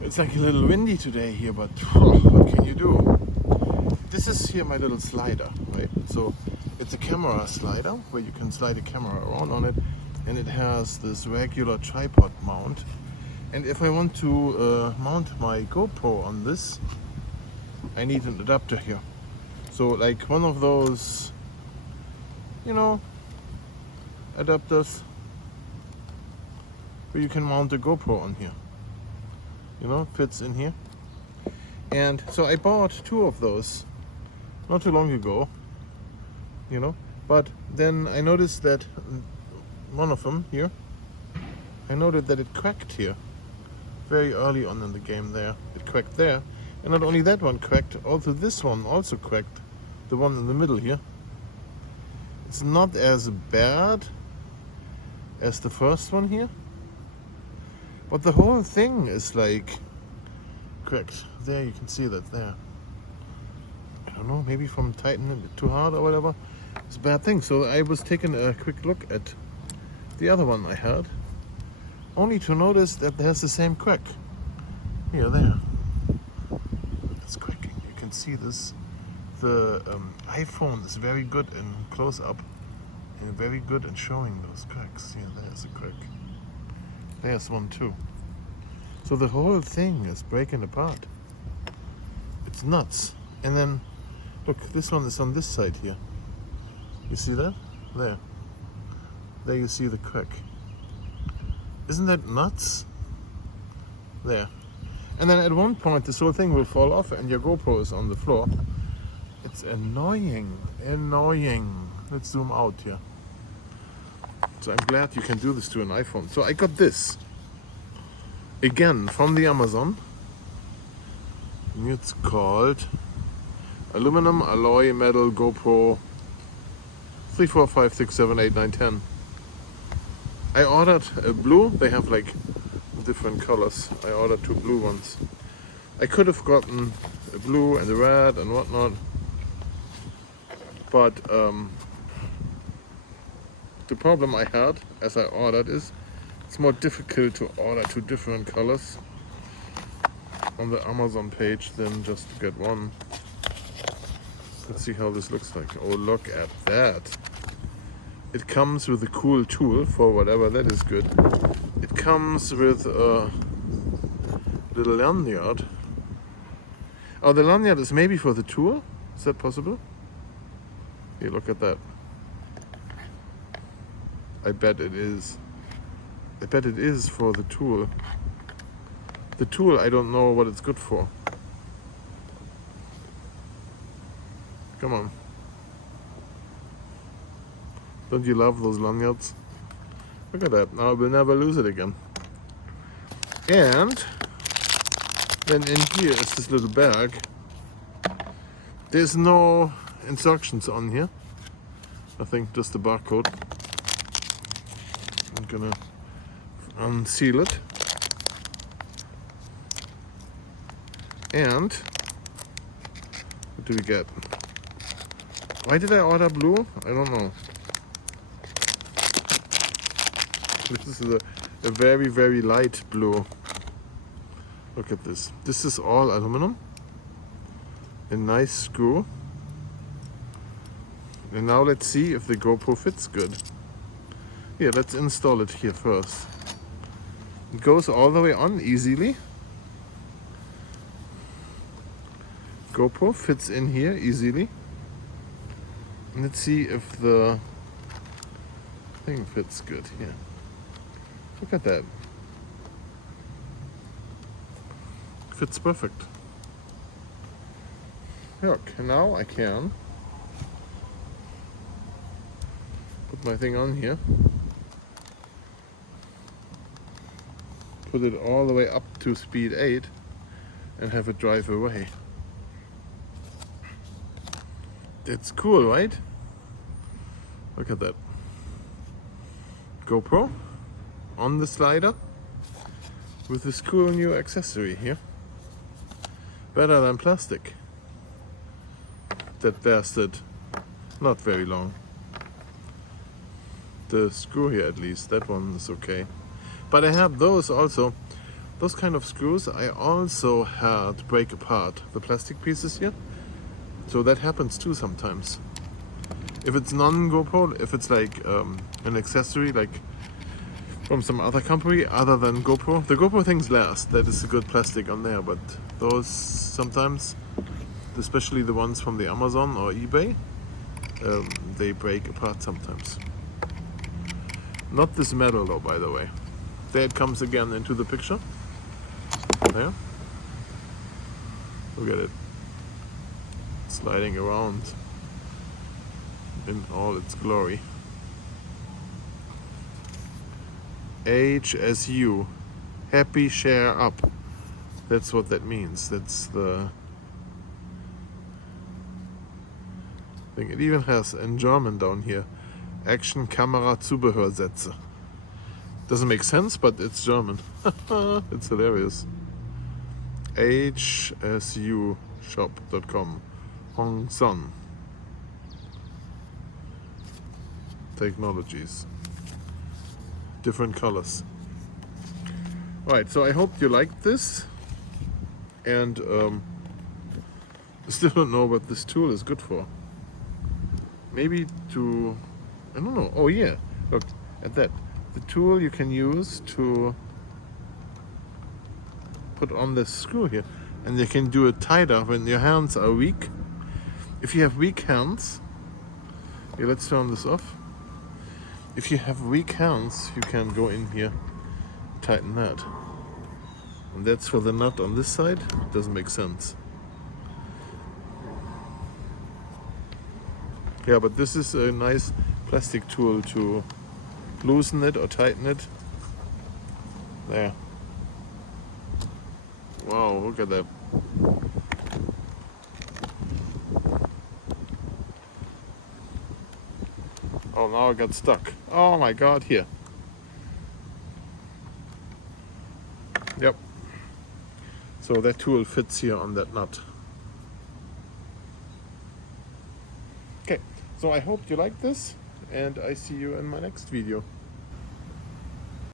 It's like a little windy today here, but what can you do? This is here my little slider, right? So it's a camera slider where you can slide a camera around on it, and it has this regular tripod mount. And if I want to mount my GoPro on this, I need an adapter here. So like one of those, adapters where you can mount a GoPro on here. Fits in here. And so I bought 2 of those not too long ago, but then I noticed that one of them here, I noted that it cracked here very early on in the game there. It cracked there. And not only that one cracked, also this one also cracked, the one in the middle here. It's not as bad as the first one here, but the whole thing is like cracked. There, you can see that there. I don't know, maybe from tightening it too hard or whatever. It's a bad thing. So I was taking a quick look at the other one I had, only to notice that there's the same crack. Here, there. It's cracking. You can see this. The iPhone is very good in close-up and very good in showing those cracks. Yeah, there's a crack. There's one too. So the whole thing is breaking apart. It's nuts. And then, look, this one is on this side here. You see that? There. There you see the crack. Isn't that nuts? There. And then at one point this whole thing will fall off and your GoPro is on the floor. It's annoying. Let's zoom out here. So I'm glad you can do this to an iPhone. So I got this. Again, from the Amazon. It's called Aluminum Alloy Metal GoPro 3, 4, 5, 6, 7, 8, 9, 10. I ordered a blue. They have like different colors. I ordered 2 blue ones. I could have gotten a blue and a red and whatnot, but the problem I had as I ordered is it's more difficult to order 2 different colors on the Amazon page than just to get one. Let's see how this looks like. Oh, look at that. It comes with a cool tool for whatever, that is good. It comes with a little lanyard. Oh, the lanyard is maybe for the tool? Is that possible? Here, look at that. I bet it is. I bet it is for the tool. The tool, I don't know what it's good for. Come on. Don't you love those lanyards? Look at that. Now I will never lose it again. And then in here is this little bag. There's no instructions on here. Nothing, just the barcode. I'm gonna unseal it. And what do we get? Why did I order blue? I don't know. This is a very, very light blue. Look at this. This is all aluminum. A nice screw. And now let's see if the GoPro fits good. Here, let's install it here first. It goes all the way on easily. GoPro fits in here easily. And let's see if the thing fits good here. Look at that. Fits perfect. Look, and now I can put my thing on here. Put it all the way up to speed 8 and have it drive away. That's cool, right? Look at that. GoPro on the slider with this cool new accessory here. Better than plastic. That lasted not very long. The screw here at least, that one is okay. But I have those also those kind of screws I also had break apart the plastic pieces here. So that happens too sometimes. If it's non-GoPro, if it's like an accessory like from some other company other than GoPro. The GoPro things last, that is a good plastic on there, but those sometimes, especially the ones from the Amazon or eBay, they break apart sometimes. Not this metal though, by the way. There it comes again into the picture. There. Look at it. Sliding around in all its glory. HSU, happy share up. That's what that means. That's the thing. It even has in German down here, Action Kamera Zubehörsätze. Doesn't make sense, but it's German. It's hilarious. HSUshop.com. Hong Son Technologies. Different colors. Right, so I hope you liked this, and I still don't know what this tool is good for. Maybe to, I don't know. Oh yeah, look at that. The tool you can use to put on this screw here, and you can do it tighter when your hands are weak. If you have weak hands, okay, let's turn this off. If you have weak hands, you can go in here, tighten that. And that's for the nut on this side. It doesn't make sense. Yeah, but this is a nice plastic tool to loosen it or tighten it. There. Wow, look at that. Oh, now I got stuck. Oh my God, here. Yep. So that tool fits here on that nut. Okay, so I hope you like this, and I see you in my next video.